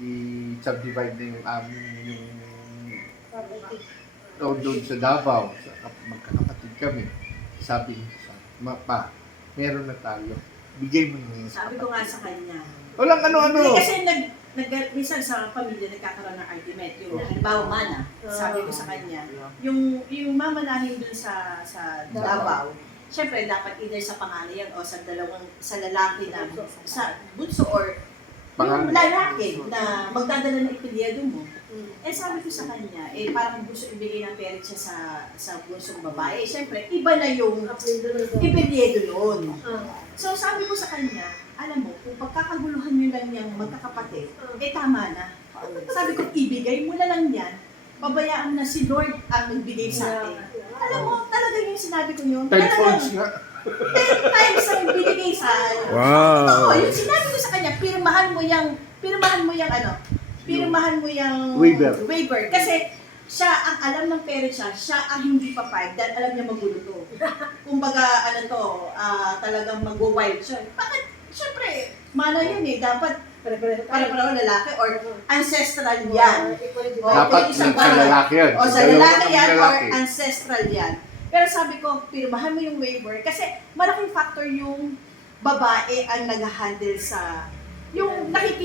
i-subdivide na yung yung doon sa Davao, magkakapatid kami. Sabi niya, pa, meron na tayo. Bigay mo na yung Sabi ko nga sa kanya. walang ano-ano. Hindi kasi minsan sa pamilya nagkakaroon ng argument. Yung halimbawa mana, sabi ko sa kanya, yung mamanahin dun sa Davao, syempre dapat either sa panganay yan o sa lalaki na, sa bunso or yung lalaki na magdadala ng ipilyedo mo. Eh sabi ko sa kanya, parang gusto ibigay ng parents siya sa bunsong babae. Siyempre, iba na yung ipilyedo noon. So sabi ko sa kanya, alam mo, kung pagkakaguluhan nyo lang yung magkakapatid, tama na. Sabi ko, ibigay mo na lang yan, pabayaan na si Lord ang magbigay sa atin. Alam mo, talaga yung sinabi ko yun. 10 points nga. 10 times ang binigay sa akin. Wow. Oo, yung sinabi ko sa kanya, pirmahan mo yung waiver. Kasi siya ang alam ng parents siya ang hindi papayag dahil alam niya magulo to. Kumbaga, talagang mag-wild siya. Bakit? Siyempre, mana yun dapat para lalaki or ancestral yan. Dapat sa lalaki yan. O sa lalaki yan or ancestral yan. Pero sabi ko, pirmahan mo yung waiver kasi malaking factor yung babae ang nag-handle sa yung nakikinig